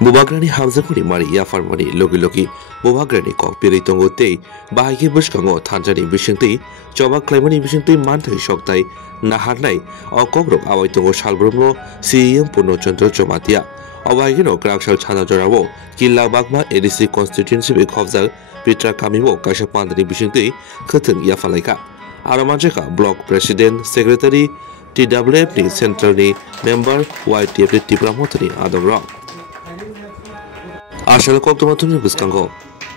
Bubagrani Hamzakuri Mari Yafarmani Logi Logi Bubagrani Kok Piri Tongo Te Bahagi Bushkango Tanjani Bishinti Joba Clemani Bishinti Mantai Shoktai Nahanai or Kogrok Awai Tongo Shalbrumo CM Puno Chandra Chomatia Awagino Krakshal Chana Joravo Killa Bagma ADC Constituency Bikovzal Petra Kamiwo Kashapandani Bishinti Katan Yafalaika Aramajaka Block President Secretary TWF Central Member YTF Tipramotani Adora Ashal Koktomatuni Buskango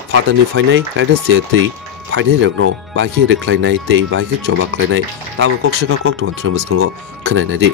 Fatani Fine Raidasi Fine Regno Baki Recline Te Baki Joba Cline Tava Kokshaka Koktomatuni Buskango Kanadi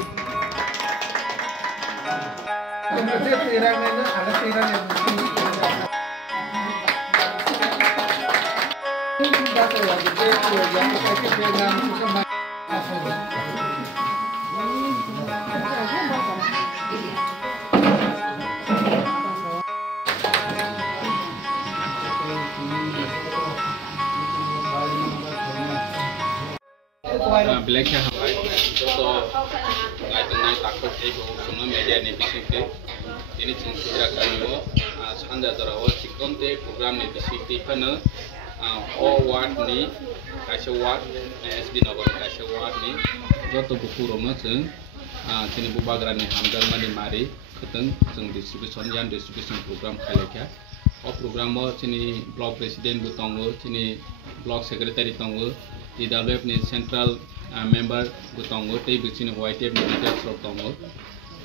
Black Hawaii, so like the night after table, some media necessity, anything to Jacarno, Sanda Dora, Chiconte, program necessity, panel, all what me, Kasha Wat, has been over Kasha Wat me, Joto Bukuro Mutton, Tinibu Bagrani, Hamdan Mani Mari, Kutan, some distribution, young distribution program, Kaleka, or program Tini block president Butongo, Tini block secretary Tongo. TWF Central Member Butongo, Tay Bichin YTF Leaders of Tongo.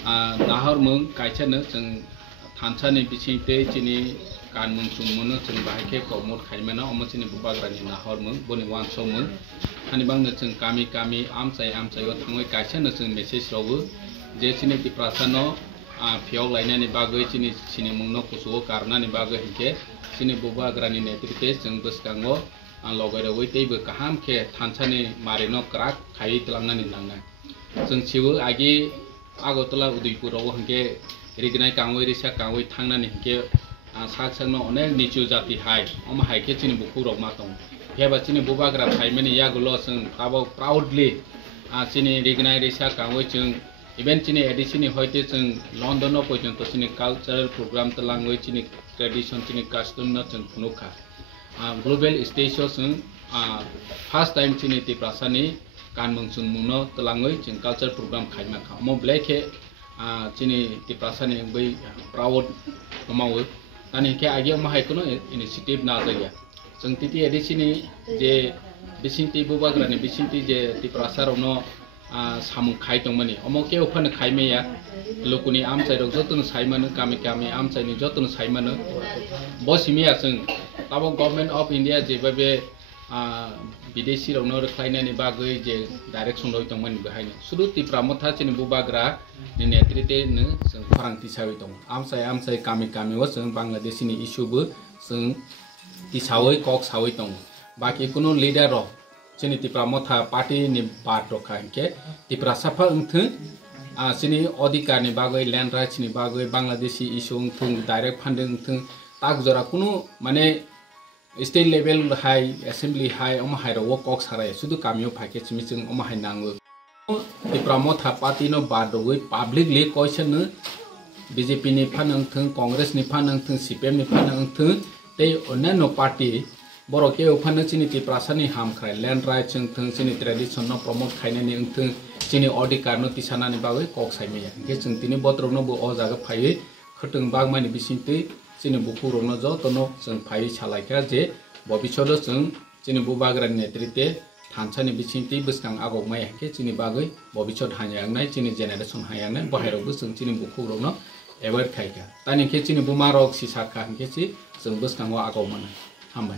Nahar Mung, Kaichana, and Tansani Bichin Tay Chini, Kanmun Sumuno, and Bahake, or Mot Kaimana, almost in Bubagrani, Nahar Mung, Bonnie Wan Somun, Hanibang, and Kami, Amsay, Tango, Kaichana, and Message Rover, Jesini Prasano, Pio Linani Bago, Chini, Sinimuno, Kusu, Karnani Bago, Hike, Sini Bubagrani Netrites, and Buskango. Logo away table Kaham Ke Tansani Marino Crack, Kai Tlanani Nanga. Sunchibu Agi Agotola Udipuro Hanke, Rignai Kanwirisha Kanwi Tangan Hike, and Saxano Onel Nichuzati High, Oma Hiketch in Bukuro Maton. Hebachini Bubagra, Haimani Yagulos and Tabo proudly, Sini Rignai Risha Kanwichung, eventually edition Hoitis and London opportunity to Sini cultural program the language in tradition in custom nuts and Punuka. Global station first time Chiniti Prasani Kanmung Muno the language and culture program Kaimaka Mo Blake Chini Prasani by proud Mawu and in Kagia Mahaikono initiative Nazaria. Santiti Edicini J Bisinti Bubagrani Bisinti J Tiprasaro Samu Kaitomani Omoke open Kaimea Lukuni Amsai of Jotun Simon Kamikami Amsai Jotun Simon Bosimia Our government of India, Zimbabwe, Bideshi of North China, Bagui, direction of the money behind it. Suruti Pramotach in Bubagra, in the Trite, Frank Tisaviton. Amsai Kamikami was in Bangladeshi issue, Sun Tisawi Cox Hawiton. Bakikuno leader of Chiniti Pramotha party in Bartokanke, Tiprasapa Unthun, Sini Odika Nibagui, land rights Nibagui, Bangladeshi issue, direct funding, Tagzora Kuno, Mane. State level high, assembly high, high work ox high, Sudu Cameo package missing high nango. The promoter party no bad with publicly caution BJP ni Panangton, Congress ni Panangton, CPM ni Panangton, they onano party, Boroke Panachinity Prasani Hamkrai, land rights and Tunsini tradition no promote Kainani Chini Ordicar notisana bawe, Cox I may get Tini Botronobo Ozaga Pai, Curtain Bagman Bisinti. Sini Bukuro no Zotono, Sun Pai Chalaka J, Bobby Chodosun, Sini Bubagra Netrite, Tansani Bicinti, Buskang Ago May, Chini Bagui, Bobby Chod Hanyang Night, Chini Generation Hayana, Bohero Sun Chini Bukuro no, ever Kaika. Tani Kitchen Bumarok Sisaka and Kitchi, Sun Buskango Ago Man. Humble.